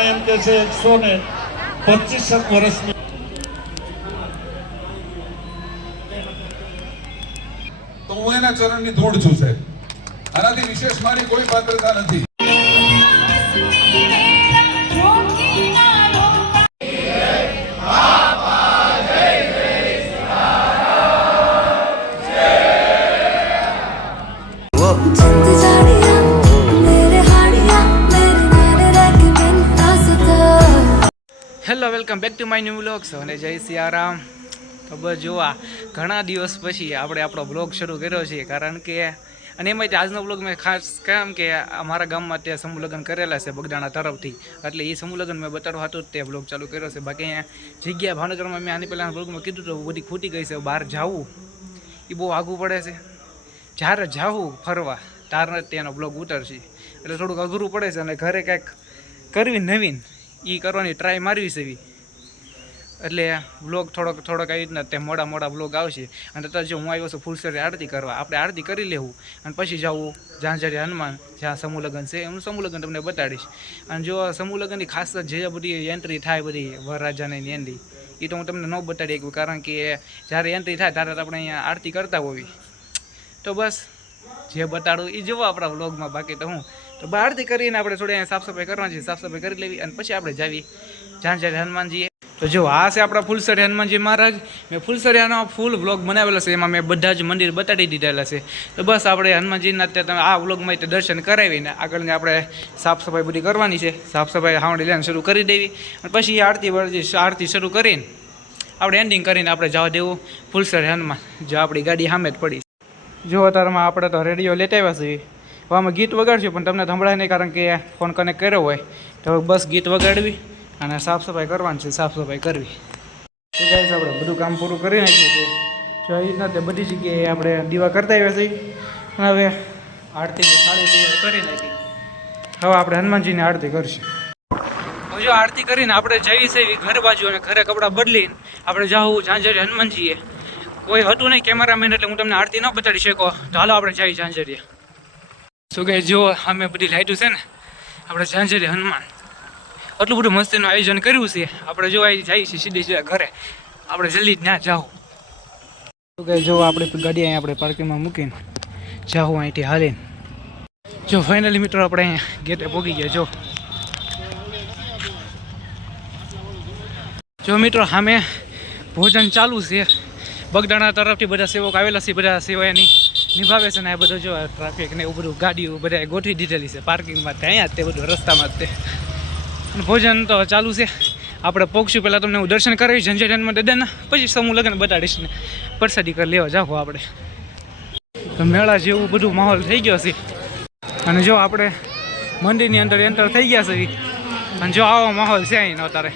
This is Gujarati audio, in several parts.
એમ કે છે 125 વર્ષની તો હું એના ચરણની ધૂળ છું સાહેબ. આનાથી વિશેષ મારી કોઈ પાત્રતા નથી. Hello, welcome back to my new vlogs અને જય સિયારામ. તો બસ જોવા ઘણા દિવસ પછી આપણે આપણો વ્લોગ શરૂ કર્યો છે, કારણ કે અને એમાં આજનો વ્લોગ મેં ખાસ કામ કે અમારા ગામમાં ત્યાં સમૂહ લગ્ન કરેલા છે બગદાણા તરફથી, એટલે એ સમૂહ લગ્ન મેં બતાડવા હતું તે વ્લોગ ચાલુ કર્યો છે. બાકી અહીંયા જગ્યા ભાવનગરમાં મેં આની પહેલાં વ્લોગમાં કીધું તો બધી ખૂટી ગઈ છે. બહાર જવું એ બહુ આઘું પડે છે. જ્યારે જાવું ફરવા તાર ત્યાંનો વ્લોગ ઉતરશે એટલે થોડુંક અઘરું પડે છે, અને ઘરે કાંઈક કરવી નવીન એ કરવાની ટ્રાય મારવી છે એવી, એટલે વ્લોગ થોડોક આવી રીતના તે મોડા વ્લોગ આવશે. અને અત્યારે જો હું આવ્યો છું ફૂલસરી આરતી કરવા, આપણે આરતી કરી લેવું અને પછી જવું ઝાંઝરી હનુમાન જ્યાં સમૂહ લગ્ન છે એનું સમૂહ લગ્ન તમને બતાડીશ. અને જો સમૂહ લગ્નની ખાસ જે બધી એન્ટ્રી થાય બધી વરરાજાની એન્ટ્રી એ તો હું તમને ન બતાડી શકું, કારણ કે જ્યારે એન્ટ્રી થાય ત્યારે આપણે અહીંયા આરતી કરતા હોઈએ. તો બસ જે બતાડું એ જોવો આપણા વ્લોગમાં. બાકી તો હું તો આરતી કરીને આપણે થોડી અહીંયા સાફ સફાઈ કરવાની છે, સાફ સફાઈ કરી લેવી અને પછી આપણે જાવી ઝાંઝરી હનુમાનજીએ. તો જો આ છે આપણા ફૂલસરી હનુમાનજી મહારાજ. મેં ફૂલસરીનો ફૂલ વ્લોગ બનાવેલો છે, એમાં મેં બધા જ મંદિર બતાડી દીધેલા છે. તો બસ આપણે હનુમાનજીના અત્યારે તમે આ વ્લોગમાં તે દર્શન કરાવીને આગળને આપણે સાફ સફાઈ બધી કરવાની છે. સાફ સફાઈ હાવડી લઈને શરૂ કરી દેવી અને પછી આરતી શરૂ કરીને આપણે એન્ડિંગ કરીને આપણે જવા દેવું ફૂલસરી હનુમાન, જો આપણી ગાડી સામે જ પડી. જો અત્યારમાં આપણે તો રેડિયો લેતા આવ્યા છીએ. હવે આમાં ગીત વગાડશું પણ તમને સંભળાય નહીં, કારણ કે ફોન કનેક્ટ કર્યો હોય. તો બસ ગીત વગાડવી અને સાફ સફાઈ કરવાની છે, સાફ સફાઈ કરવી. તો ગાઈસ આપણે બધું કામ પૂરું કરી નાખ્યું છે. જો એ રીતના તે બધી જગ્યાએ આપણે દીવા કરતા આવ્યા છીએ. અને હવે આરતીની થાળી તૈયાર કરી નાખી. હવે આપણે હનુમાનજીની આરતી કરીશું. હવે જો આરતી કરીને આપણે જઈએ છીએ ઘર બાજુ, અને ઘરે કપડાં બદલીને આપણે જાવું ઝાંઝરી હનુમાનજીએ. કોઈ હતું નહીં કેમેરામેન, એટલે હું તમને આરતી ન બતાડી શકો. તો હાલો આપણે જઈએ ઝાંઝરીએ. શું કહે જો અમે બધી લાઈટું છે ને આપણે ઝાંઝરી હનુમાન આટલું બધું મસ્તીનું આયોજન કર્યું છે. આપણે જો જઈએ છીએ સીધા ઘરે, આપણે જલ્દી જ ના જાઓ. શું કહે જો આપણે ગાડી અહીંયા આપણે પાર્કિંગમાં મૂકીને જાઉં અહીંથી હાલીને. જો ફાઇનલી મિત્રો આપણે અહીંયા ગેટે પહોંચી ગયા. જો મિત્રો સામે ભોજન ચાલુ છે. બગદાણા તરફથી બધા સેવક આવેલા છે, બધા સેવા એની નિભાવે છે. ને આ બધું જો ટ્રાફિક ને એવું બધું ગાડીઓ બધા ગોઠવી દીધેલી છે પાર્કિંગમાં, ત્યાં જ તે બધું રસ્તામાં જ તે. અને ભોજન તો ચાલુ છે. આપણે પહોંચશું પહેલાં તમને હું દર્શન કરાવીશ ઝાંઝરી હનુમાન દાદાના, પછી સમૂહ લગ્ન બતાડીશ ને પ્રસાદી કરી લેવા જાઓ આપણે. તો મેળા જેવું બધું માહોલ થઈ ગયો છે. અને જો આપણે મંદિરની અંદર એન્ટર થઈ ગયા છે, અને જો આવો માહોલ છે અહીં અત્યારે.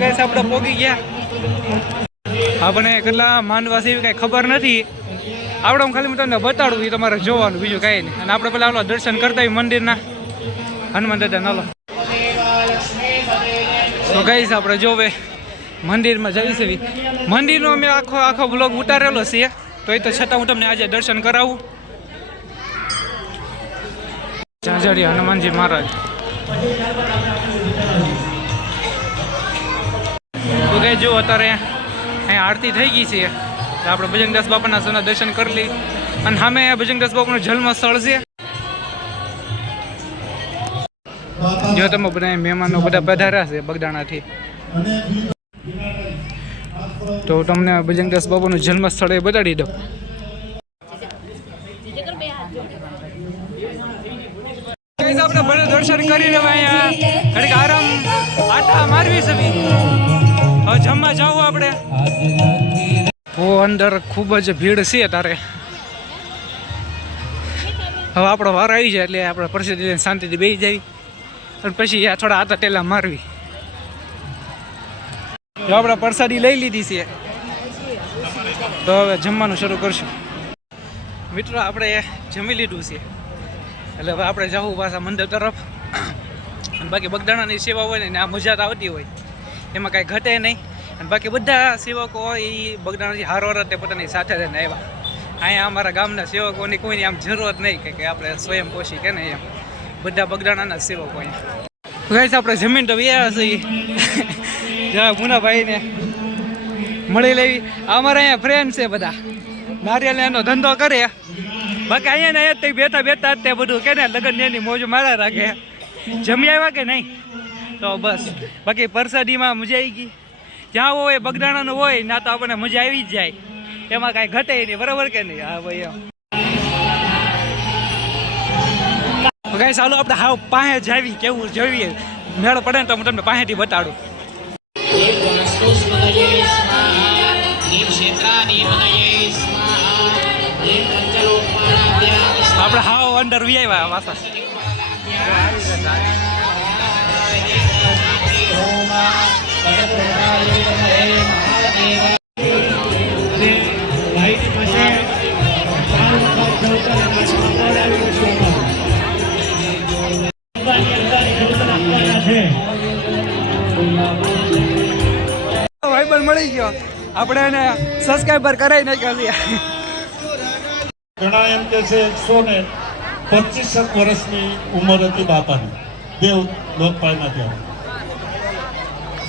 ગાઈસ આપણે પહોંચી ગયા. આપણે કેટલા માનવા છે એવી કાંઈ ખબર નથી. આપણે હું ખાલી તમને બતાડું, એ તમારે જોવાનું, બીજું કાંઈ નહીં. અને આપણે પેલા ઓલા દર્શન કરતા હોય મંદિરના હનુમાન દાદા નાલો. તો ગાઈસ આપણે જોવે મંદિરમાં જઈ છે. મંદિરનો અમે આખો બ્લોગ ઉતારેલો છે, તો એ તો છતાં હું તમને આજે દર્શન કરાવું. ઝાંઝરી હનુમાનજી મહારાજ. તો ગાઈસ જો અત્યારે અહીંયા આરતી થઈ ગઈ છે. આપણે ભજનદાસ બાપાના સોના દર્શન કરી લઈ. અને સામે ભજનદાસ બાપાનું જન્મ સ્થળ છે. જો તમે બધા મહેમાનો બધા પધાર્યા છે બગદાણાથી, તો તમને ભજનદાસ બાપાનું જન્મ સ્થળ એ બતાડી દઉં. આપણે બધા દર્શન કરીને અહીંયા ઘડીક આરામ આટા મારવી છે. હવે જમવા જાવ આપણે. અંદર ખૂબ જ ભીડ છે તારે. હવે આપણો વાર આવી જાય એટલે આપણે પ્રસાદી લઈને શાંતિથી બેસી જવી, અને પછી આ થોડા આટા ટેલા મારવી. જો આપણે પ્રસાદી લઈ લીધી છે, તો હવે જમવાનું શરૂ કરશું. મિત્રો આપણે જમી લીધું છે, એટલે હવે આપણે જવું પાછા મંદિર તરફ. અને બાકી બગદાણાની સેવા હોય ને આ મજા આવતી હોય, એમાં કાંઈ ઘટે નહીં. અને બાકી બધા સેવકો હોય એ બગદાણાથી હારવાર તે પોતાની સાથે થઈને આવ્યા. અહીંયા અમારા ગામના સેવકોની કોઈની આમ જરૂરત નહીં કે આપણે સ્વયં પોષી કે નહીં એમ. બધા બગદાણાના સેવકો અહીંયા. ગાઈસ આપણે જમીન તો વ્યા છીએ જરા મુનાભાઈને મળી લેવી. અમારા અહીંયા ફ્રેન્ડ છે બધા, નારિયેળ એનો ધંધો કરે. બાકી અહીંયા ને અહીંયા બેઠા બેઠા તે બધું કે ને લગ્ન એની મોજ મારા રાખે. જમી આવ્યા કે નહીં? તો બસ બાકી પરસાદીમાં મજા આવી ગઈ. જ્યાં હોય બગદાણાનું હોય ના તો આપણને મજા આવી જ જાય, એમાં કાંઈ ઘટે નહીં. બરાબર કે નહીં? હા ભાઈ એમ. ગાઈસ ચાલો આપણે હાવ પાસે જાવી, કેવું જોઈએ મેળ પડે ને તો હું તમને પાસેથી બતાડું. આપણે હાવ અંડર વી આવ્યા વાસા. ભાઈબંધ મળી ગયો, આપણે એને સબસ્ક્રાઈબર કરાવી નાખ્યા. ઘણા એમ કે છે 125 વર્ષની ઉંમર હતી બાપાની, દેવ લોકપાલમાં ત્યાં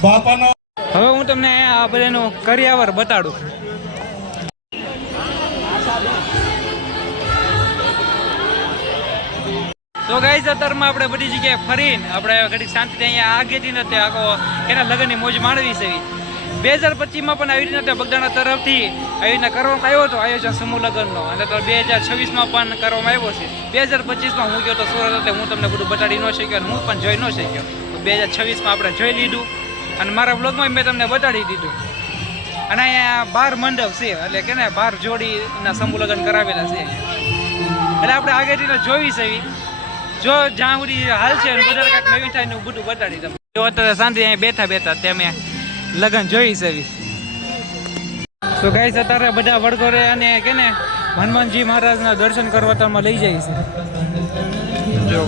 બાપાનો. હવે હું તમને આ બધાનું કરિયાવર બતાડું. તો ગાઈસ અત્યારમાં આપણે બધી જગ્યાએ ફરીને આપણે ઘડી શાંતિથી અહીંયા આગેથી નથી આખો એના લગ્નની મોજ માણવી છે. 2025માં પણ આવી રીતના બગદાણા તરફથી આવી રીતના કરવામાં આવ્યો હતો આયોજન સમૂહ લગ્નનો, અને તો 2026માં પણ કરવામાં આવ્યો છે. 2025માં હું ગયો તો સુરત, એટલે હું તમને બધું બતાડી ન શક્યો અને હું પણ જોઈ ન શક્યો. 2026માં આપણે જોઈ લીધું અને મારા બ્લોગમાં મેં તમને બતાડી દીધું. અને અહીંયા 12 મંડપ છે, એટલે કે ને 12 જોડીના સમૂહ લગ્ન કરાવેલા છે. એટલે આપણે આગળથી જોઈ છે, જો જ્યાં સુધી હાલ છે બધા કાંઈક નવી થાય ને બધું બતાડી તમે. જો અત્યારે શાંતિ અહીંયા બેઠા બેઠા તમે લગ્ન જોઈ છે. તો ગાઈસ અત્યારે બધા વડગોરે અને કે ને હનુમાનજી મહારાજના દર્શન કરવા તમે લઈ જાય છે. જો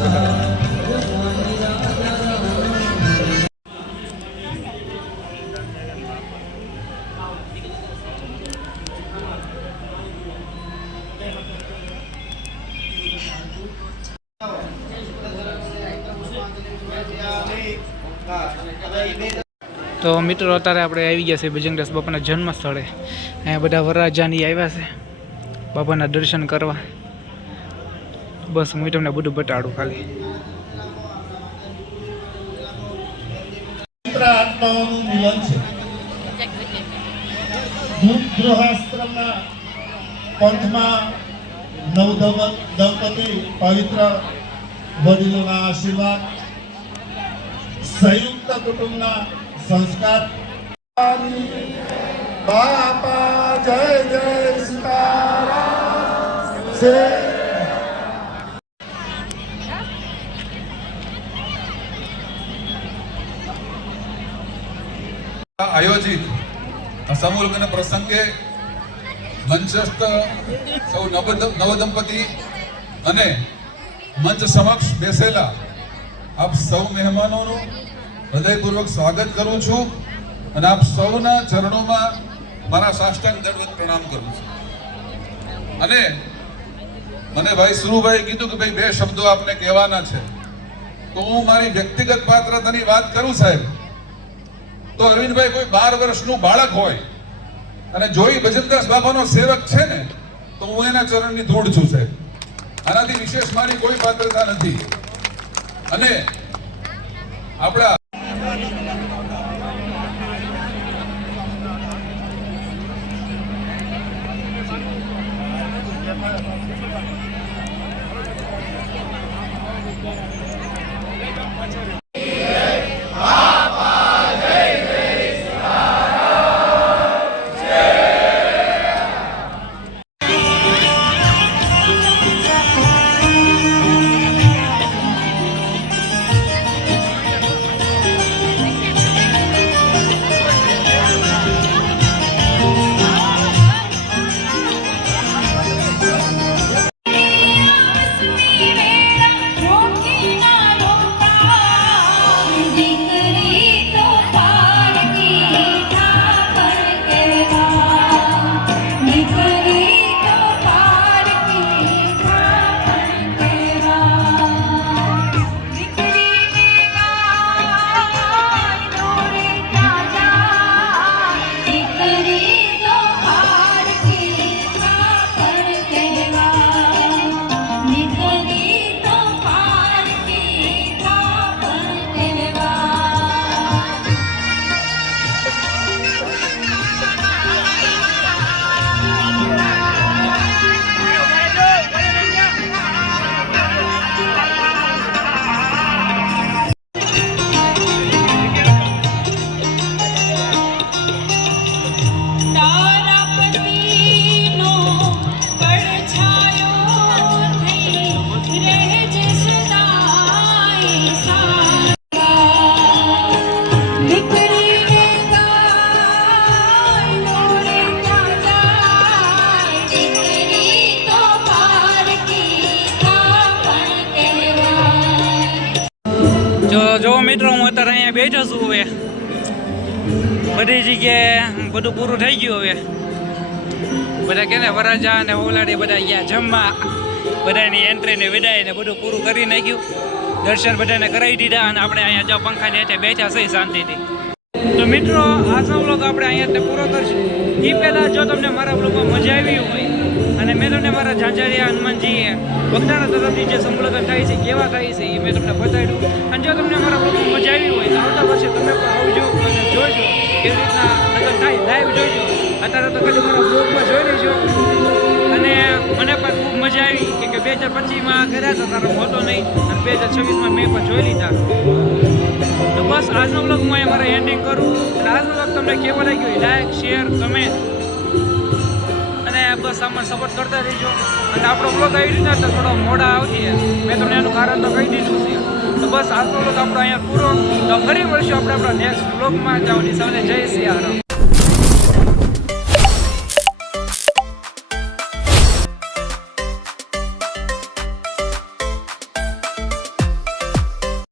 તો મિત્રો અત્યારે આપણે આવી ગયા છે બજરંગદાસ બાપાના જન્મ સ્થળે. અહીંયા બધા વરરાજાની આવ્યા છે બાપાના દર્શન કરવા. બસ હું તમને બધું બતાડું ખાલી. આત્માઓનું મિલન છે. ગૃહાશ્રમના પંથમાં નવદંપતિ પવિત્ર વડીલોના આશીર્વાદ, સંયુક્ત કુટુંબના સંસ્કાર. બાપા જય જય સીતારામ. આયોજિત સમૂહ લગ્ન પ્રસંગે મંચસ્થ સૌ નવદંપતિ અને મંચ સમક્ષ બેસેલા આપ સૌ મહેમાનોનું હૃદયપૂર્વક સ્વાગત કરું છું અને આપ સૌના ચરણોમાં મારા સાષ્ટાંગ દંડવત પ્રણામ કરું છું. અને મને ભાઈ સુરુભાઈ કીધું કે ભાઈ 2 શબ્દો આપને કહેવાના છે, તો હું મારી વ્યક્તિગત પાત્રતાની વાત કરું સાહેબ. તો અરવિંદભાઈ કોઈ 12 વર્ષનું બાળક હોય અને જોઈ ભજનદાસ બાબાનો સેવક છે ને, તો હું એના ચરણની ધૂળ છું સાહેબ. આનાથી વિશેષ મારી કોઈ પાત્રતા નથી. અને આપણા જો મિત્રો હું અત્યારે અહીંયા બેઠો છું. હવે બધી જગ્યાએ બધું પૂરું થઈ ગયું. હવે બધા કે ને વરાજા અને હોલાડી બધા ગયા જમવા, બધાની એન્ટ્રી ને વિદાય ને બધું પૂરું કરી નાખ્યું. દર્શન બધાને કરાવી દીધા અને આપણે અહીંયા જો પંખાની હેઠે બેઠા છે શાંતિથી. તો મિત્રો આજનો વ્લોગ આપણે અહીંયા પૂરો કરશું. એ પહેલાં જો તમને મારા વ્લોગમાં મજા આવી હોય અને મેં તમને મારા ઝાંઝરિયા હનુમાનજી બગદાણા તરફથી જે સંબોધન થાય છે કેવા થાય છે એ મેં તમને બતાવ્યું. અને જો તમને મારા વ્લોગમાં મજા આવી હોય તો આવતા વર્ષે તમે પણ આવજો અને જોજો કેવી રીતના લગ્ન થાય, લાઈવ જોજો. અત્યારે તો ખાલી મારા વ્લોગમાં જોઈ લેજો. અને મને પણ ખૂબ મજા આવી કે 2025માં કર્યા હતા તારો હોતો નહીં અને 2026માં મેં પણ જોઈ લીધા. તો બસ આજનો વ્લોગ હું અહીંયા મારે એન્ડિંગ કરું. અને આજનો વ્લોગ તમને કેવો લાગ્યો લાઈક, શેર, કમેન્ટ અને બસ આમાં સપોર્ટ કરતા રહીજો. અને આપણો વ્લોગ આવી રીતના તો થોડો મોડા આવશે, મેં તમને એનું કારણ તો કહી દીધું છે. તો બસ આજનો વ્લોગ આપણો અહીંયા પૂરો. તો ફરી મળશું આપણે આપણા નેક્સ્ટ વ્લોગમાં. જવાની સૌને જય સિયારામ.